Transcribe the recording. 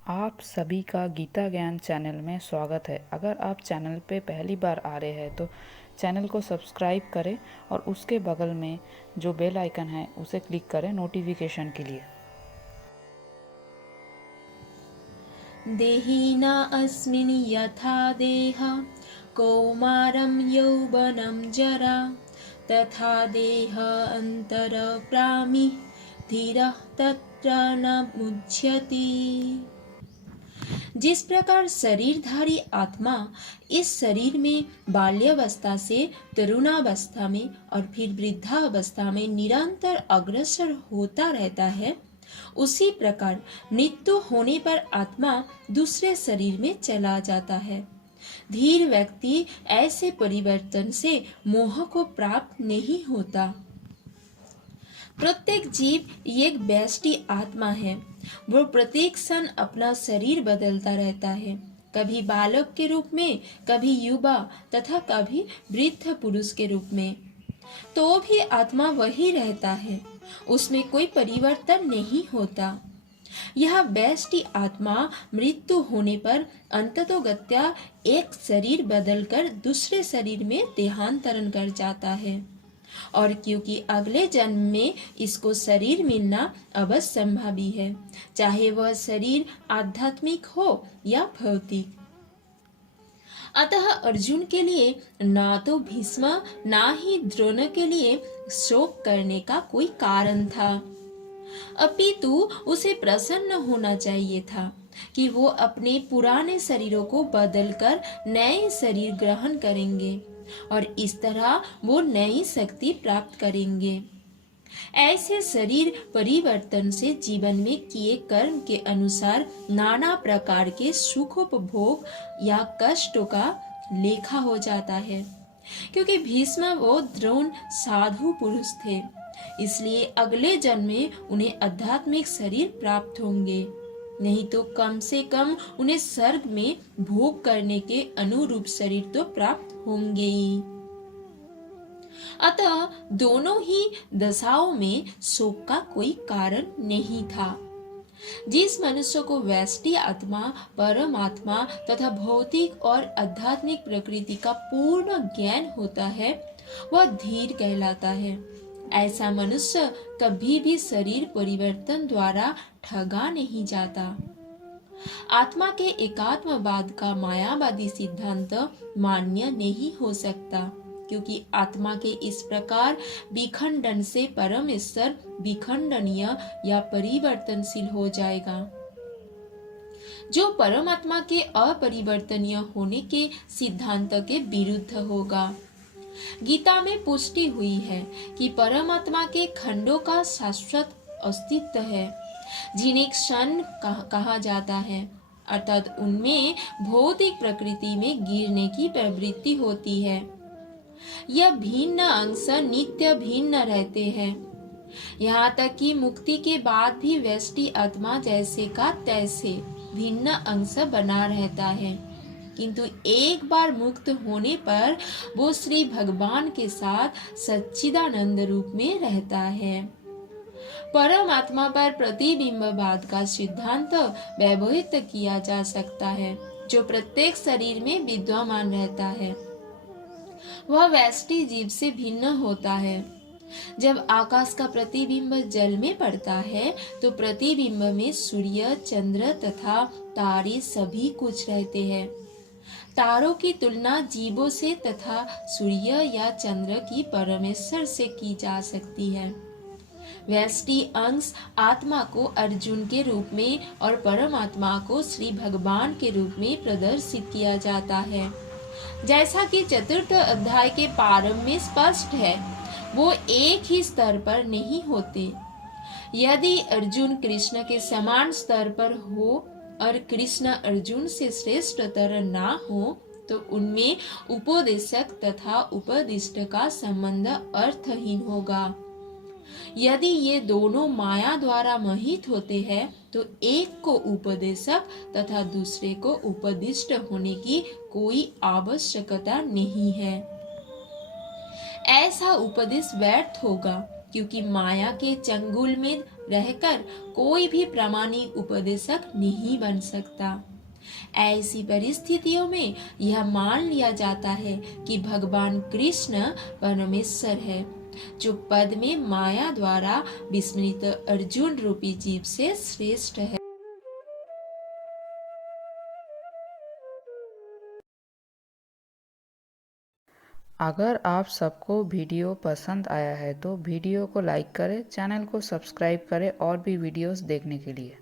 आप सभी का गीता ज्ञान चैनल में स्वागत है। अगर आप चैनल पे पहली बार आ रहे हैं तो चैनल को सब्सक्राइब करें और उसके बगल में जो बेल आइकन है उसे क्लिक करें नोटिफिकेशन के लिए। देहिना अस्मिन् यथा देह कौमारं यौवनं जरा तथा देह अन्तरप्रामिः धीरः तत्र न मुह्यति। जिस प्रकार शरीरधारी आत्मा इस शरीर में बाल्यावस्था से तरुणावस्था में और फिर वृद्धावस्था में निरंतर अग्रसर होता रहता है, उसी प्रकार मृत्यु होने पर आत्मा दूसरे शरीर में चला जाता है। धीर व्यक्ति ऐसे परिवर्तन से मोह को प्राप्त नहीं होता। प्रत्येक जीव एक व्यष्टि आत्मा है। वो प्रत्येक क्षण अपना शरीर बदलता रहता है, कभी बालक के रूप में, कभी युवा तथा कभी वृद्ध पुरुष के रूप में। तो भी आत्मा वही रहता है, उसमें कोई परिवर्तन नहीं होता। यह व्यष्टि आत्मा मृत्यु होने पर अंततोगत्या एक शरीर बदलकर दूसरे शरीर में देहांतरण कर जाता है, और क्योंकि अगले जन्म में इसको शरीर मिलना अवश्यंभावी है, चाहे वह शरीर आध्यात्मिक हो या भौतिक। अतः अर्जुन के लिए ना तो भीष्म ना ही द्रोण के लिए शोक करने का कोई कारण था, अपितु उसे प्रसन्न होना चाहिए था कि वो अपने पुराने शरीरों को बदलकर नए शरीर ग्रहण करेंगे और इस तरह वो नई शक्ति प्राप्त करेंगे। ऐसे शरीर परिवर्तन से जीवन में किए कर्म के अनुसार नाना प्रकार के सुखोपभोग या कष्टों का लेखा हो जाता है। क्योंकि भीष्म व द्रोण साधु पुरुष थे, इसलिए अगले जन्म में उन्हें आध्यात्मिक शरीर प्राप्त होंगे, नहीं तो कम से कम उन्हें स्वर्ग में भोग करने के अनुरूप शरीर तो प्राप्त होंगे ही। अतः दोनों ही दशाओं में शोक का कोई कारण नहीं था। जिस मनुष्य को व्यष्टि आत्मा, परमात्मा तथा भौतिक और आध्यात्मिक प्रकृति का पूर्ण ज्ञान होता है, वह धीर कहलाता है। ऐसा मनुष्य कभी भी शरीर परिवर्तन द्वारा ठगा नहीं जाता। आत्मा के एकात्मवाद का मायावादी सिद्धांत मान्य नहीं हो सकता, क्योंकि आत्मा के इस प्रकार विखंडन से परमेश्वर विखंडनीय या परिवर्तनशील हो जाएगा, जो परमात्मा के अपरिवर्तनीय होने के सिद्धांत के विरुद्ध होगा। गीता में पुष्टि हुई है कि परमात्मा के खंडों का शाश्वत अस्तित्व है, जिन्हें क्षण कहा जाता है, अर्थात उनमें भौतिक प्रकृति में गिरने की प्रवृत्ति होती है। यह भिन्न अंश नित्य भिन्न रहते हैं, यहाँ तक कि मुक्ति के बाद भी व्यष्टि आत्मा जैसे का तैसे भिन्न अंश बना रहता है, किंतु एक बार मुक्त होने पर वो श्री भगवान के साथ सच्चिदानंद रूप में रहता है। परमात्मा पर प्रतिबिंबवाद का सिद्धांत व्यवहित किया जा सकता है, जो प्रत्येक शरीर में विद्यमान रहता है। वह व्यष्टि जीव से भिन्न होता है। जब आकाश का प्रतिबिंब जल में पड़ता है तो प्रतिबिंब में सूर्य, चंद्र तथा तारे सभी कुछ रहते हैं। तारों की तुलना जीवों से तथा सूर्य या चंद्र की परमेश्वर से की जा सकती है। व्यष्टि अंश आत्मा को अर्जुन के रूप में और परमात्मा को श्री भगवान के रूप में प्रदर्शित किया जाता है। जैसा कि चतुर्थ अध्याय के प्रारंभ में स्पष्ट है, वो एक ही स्तर पर नहीं होते। यदि अर्जुन कृष्ण के समान स्तर पर हो और कृष्ण अर्जुन से श्रेष्ठतर ना हो, तो उनमें उपदेशक तथा उपदिष्ट का संबंध अर्थहीन होगा। यदि ये दोनों माया द्वारा मोहित होते हैं तो एक को उपदेशक तथा दूसरे को उपदिष्ट होने की कोई आवश्यकता नहीं है। ऐसा उपदेश व्यर्थ होगा, क्योंकि माया के चंगुल में रहकर कोई भी प्रामाणिक उपदेशक नहीं बन सकता। ऐसी परिस्थितियों में यह मान लिया जाता है कि भगवान कृष्ण परमेश्वर है, जो पद में माया द्वारा विस्मृत अर्जुन रूपी जीव से श्रेष्ठ है। अगर आप सबको वीडियो पसंद आया है तो वीडियो को लाइक करें, चैनल को सब्सक्राइब करें और भी वीडियोस देखने के लिए।